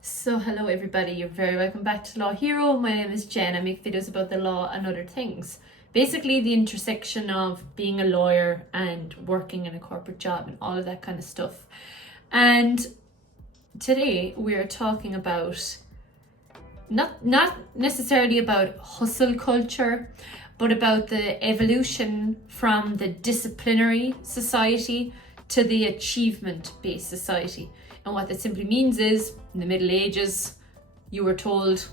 So hello everybody, you're very welcome back to Law Hero. My name is Jen. I make videos about the law and other things. Basically the intersection of being a lawyer and working in a corporate job and all of that kind of stuff. And today we are talking about not necessarily about hustle culture, but about the evolution from the disciplinary society to the achievement-based society. And what that simply means is, in the Middle Ages, you were told,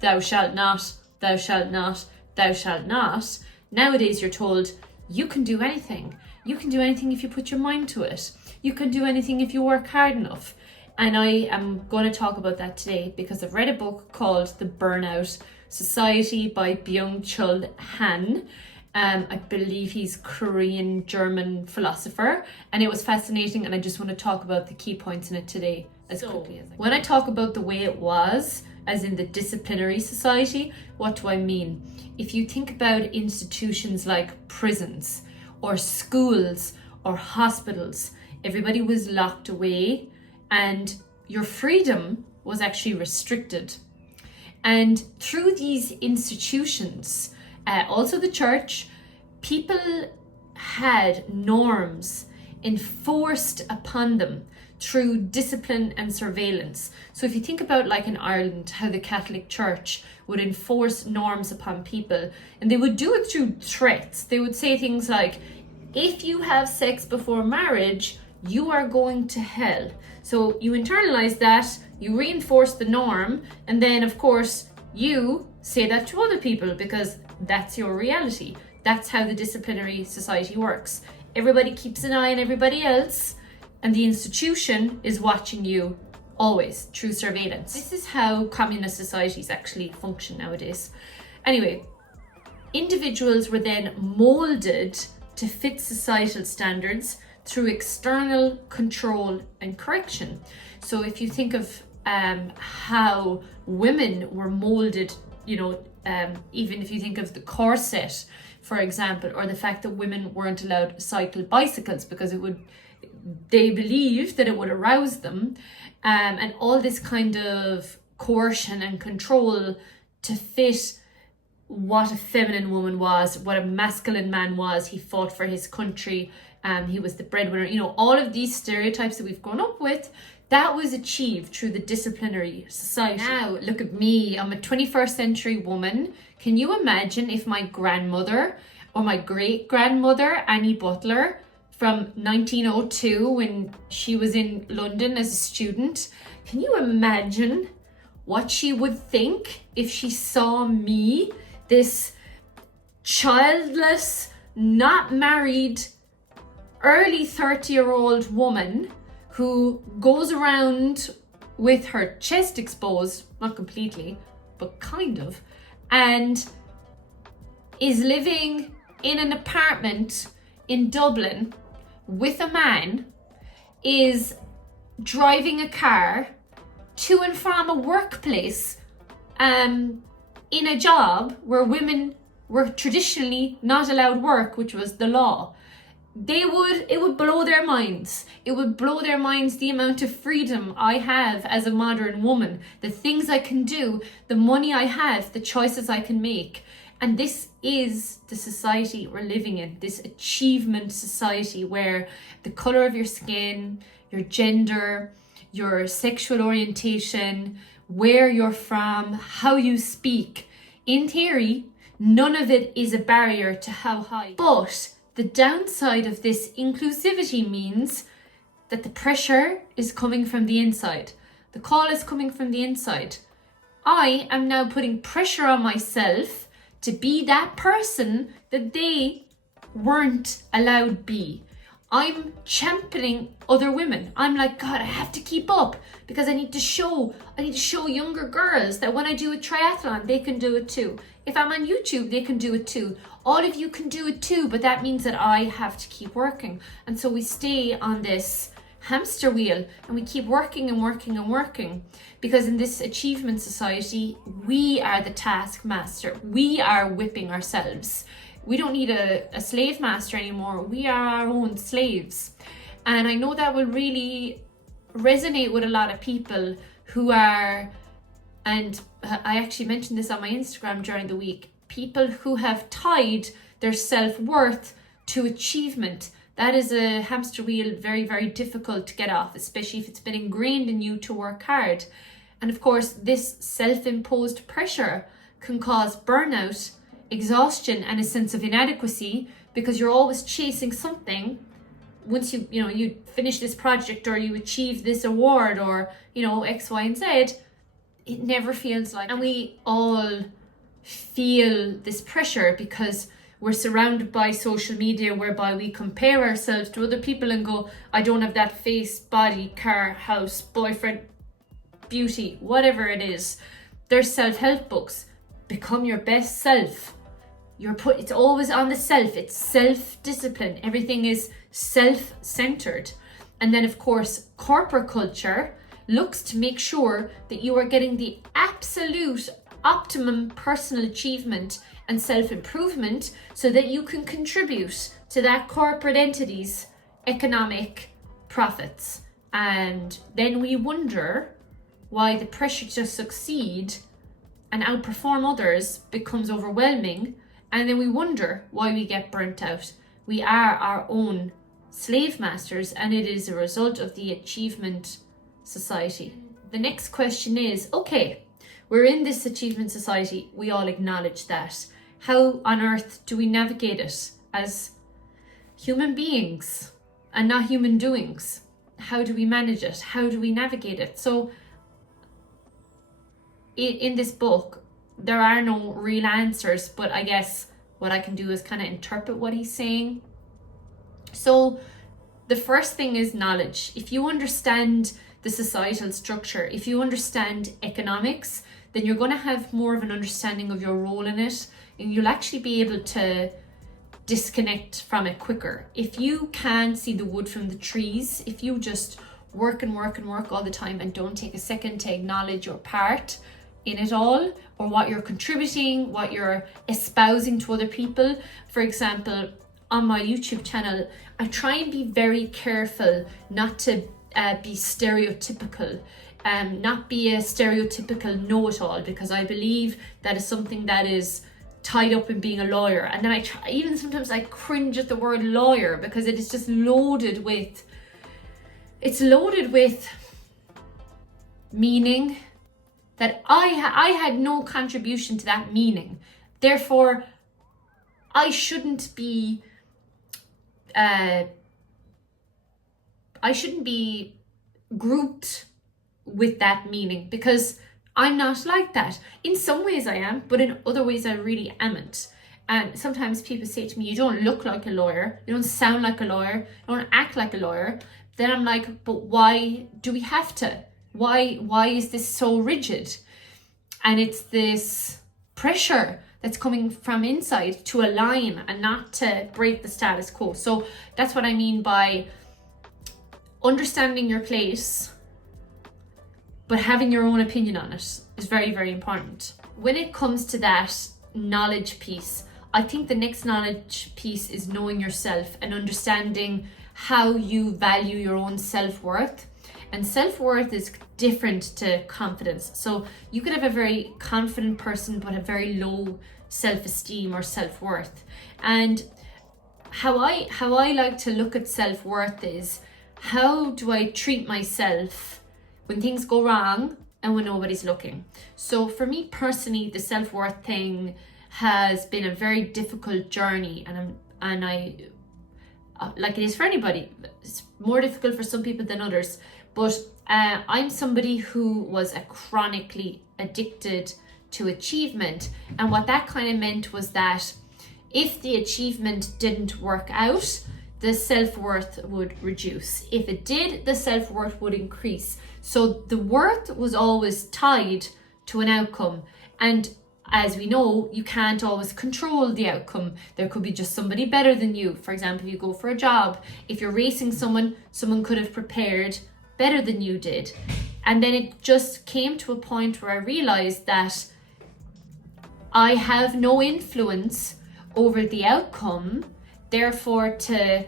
thou shalt not, thou shalt not, thou shalt not. Nowadays, you're told, you can do anything. You can do anything if you put your mind to it. You can do anything if you work hard enough. And I am going to talk about that today because I've read a book called The Burnout Society by Byung-Chul Han. I believe he's Korean-German philosopher, and it was fascinating, and I just want to talk about the key points in it today as quickly as I can. When I talk about the way it was, as in the disciplinary society, what do I mean? If you think about institutions like prisons or schools or hospitals, everybody was locked away and your freedom was actually restricted. And through these institutions, also the church, people had norms enforced upon them through discipline and surveillance. So if you think about, like in Ireland, how the Catholic Church would enforce norms upon people, and they would do it through threats. They would say things like, if you have sex before marriage, you are going to hell. So you internalize that, you reinforce the norm, and then of course you say that to other people because that's your reality. That's how the disciplinary society works. Everybody keeps an eye on everybody else, and the institution is watching you always through surveillance. This is how communist societies actually function nowadays. Anyway, individuals were then molded to fit societal standards through external control and correction. So if you think of how women were molded, even if you think of the corset, for example, or the fact that women weren't allowed to cycle bicycles because they believed that it would arouse them, and all this kind of coercion and control to fit what a feminine woman was, what a masculine man was. He fought for his country, he was the breadwinner, all of these stereotypes that we've grown up with, that was achieved through the disciplinary society. Now, look at me, I'm a 21st century woman. Can you imagine if my grandmother or my great-grandmother, Annie Butler, from 1902 when she was in London as a student, can you imagine what she would think if she saw me, this childless, not married, early 30-year-old woman who goes around with her chest exposed, not completely, but kind of, and is living in an apartment in Dublin with a man, is driving a car to and from a workplace in a job where women were traditionally not allowed work, which was the law. It would blow their minds. It would blow their minds the amount of freedom I have as a modern woman, the things I can do, the money I have, the choices I can make. And this is the society we're living in, this achievement society where the color of your skin, your gender, your sexual orientation, where you're from, how you speak, in theory, none of it is a barrier to how high. But the downside of this inclusivity means that the pressure is coming from the inside. The call is coming from the inside. I am now putting pressure on myself to be that person that they weren't allowed be. I'm championing other women. I'm like, God, I have to keep up because I need to show younger girls that when I do a triathlon, they can do it too. If I'm on YouTube, they can do it too. All of you can do it too, but that means that I have to keep working. And so we stay on this hamster wheel and we keep working and working and working, because in this achievement society, we are the taskmaster. We are whipping ourselves. We don't need a slave master anymore. We are our own slaves. And I know that will really resonate with a lot of people who are, and I actually mentioned this on my Instagram during the week, people who have tied their self-worth to achievement. That is a hamster wheel, very, very difficult to get off, especially if it's been ingrained in you to work hard. And of course, this self-imposed pressure can cause burnout, exhaustion, and a sense of inadequacy, because you're always chasing something. Once you finish this project, or you achieve this award, or X, Y, and Z, it never feels like. And we all feel this pressure because we're surrounded by social media, whereby we compare ourselves to other people and go, I don't have that face, body, car, house, boyfriend, beauty, whatever it is. There's self-help books. Become your best self. It's always on the self. It's self-discipline. Everything is self-centered. And then of course, corporate culture looks to make sure that you are getting the absolute optimum personal achievement and self-improvement, so that you can contribute to that corporate entity's economic profits. And then we wonder why the pressure to succeed and outperform others becomes overwhelming. And then we wonder why we get burnt out. We are our own slave masters, and it is a result of the achievement society. The next question is, okay, we're in this achievement society. We all acknowledge that. How on earth do we navigate it as human beings and not human doings? How do we manage it? How do we navigate it? So in this book, there are no real answers, but I guess what I can do is kind of interpret what he's saying. So the first thing is knowledge. If you understand the societal structure, if you understand economics, then you're going to have more of an understanding of your role in it, and you'll actually be able to disconnect from it quicker. If you can see the wood from the trees, if you just work and work and work all the time and don't take a second to acknowledge your part in it all, or what you're contributing, what you're espousing to other people. For example, on my YouTube channel, I try and be very careful not to be stereotypical, not be a stereotypical know-it-all, because I believe that is something that is tied up in being a lawyer. And then sometimes I cringe at the word lawyer, because it is just loaded with meaning that I had no contribution to that meaning. Therefore, I shouldn't be grouped with that meaning, because I'm not like that. In some ways I am, but in other ways I really amn't. And sometimes people say to me, you don't look like a lawyer, you don't sound like a lawyer, you don't act like a lawyer. Then I'm like, but why do we have to? Why is this so rigid? And it's this pressure that's coming from inside to align and not to break the status quo. So that's what I mean by understanding your place, but having your own opinion on it is very, very important. When it comes to that knowledge piece, I think the next knowledge piece is knowing yourself and understanding how you value your own self-worth. And self-worth is different to confidence. So you could have a very confident person but have very low self-esteem or self-worth. And how I like to look at self-worth is, how do I treat myself when things go wrong and when nobody's looking? So for me personally, the self-worth thing has been a very difficult journey, and I like it is for anybody. It's more difficult for some people than others. But I'm somebody who was chronically addicted to achievement. And what that kind of meant was that if the achievement didn't work out, the self-worth would reduce. If it did, the self-worth would increase. So the worth was always tied to an outcome. And as we know, you can't always control the outcome. There could be just somebody better than you. For example, if you go for a job, if you're racing someone could have prepared better than you did. And then it just came to a point where I realized that I have no influence over the outcome. Therefore, to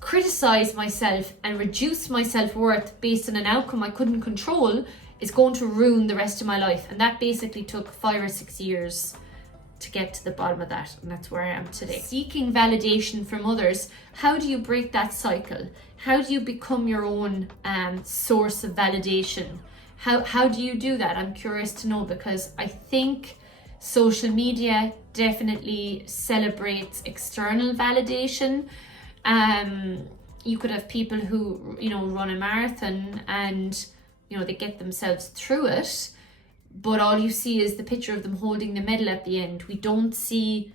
criticize myself and reduce my self-worth based on an outcome I couldn't control is going to ruin the rest of my life. And that basically took 5 or 6 years to get to the bottom of that, and that's where I am today. Seeking validation from others, how do you break that cycle? How do you become your own source of validation? How do you do that? I'm curious to know, because I think social media definitely celebrates external validation. You could have people who, you know, run a marathon and, you know, they get themselves through it, but all you see is the picture of them holding the medal at the end. We don't see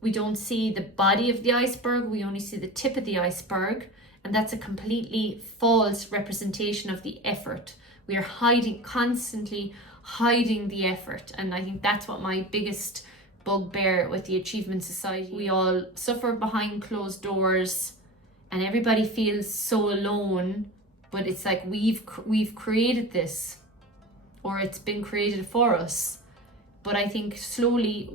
the body of the iceberg, we only see the tip of the iceberg, and that's a completely false representation of the effort. We are constantly hiding the effort, and I think that's what my biggest bugbear with the Achievement Society. We all suffer behind closed doors, and everybody feels so alone, but it's like we've created this, or it's been created for us. But I think slowly,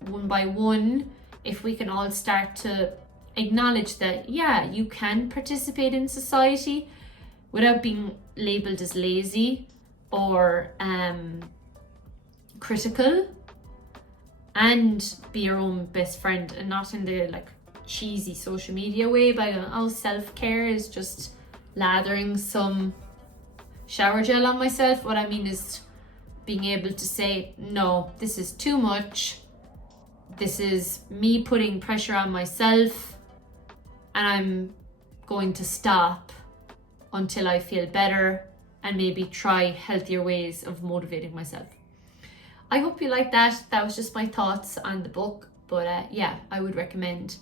one by one, if we can all start to acknowledge that, yeah, you can participate in society without being labeled as lazy or critical, and be your own best friend, and not in the like cheesy social media way by going, oh, self-care is just lathering some shower gel on myself. What I mean is being able to say, no, this is too much. This is me putting pressure on myself, and I'm going to stop until I feel better and maybe try healthier ways of motivating myself. I hope you like that. That was just my thoughts on the book. But yeah, I would recommend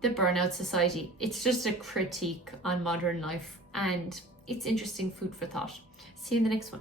The Burnout Society. It's just a critique on modern life, and it's interesting food for thought. See you in the next one.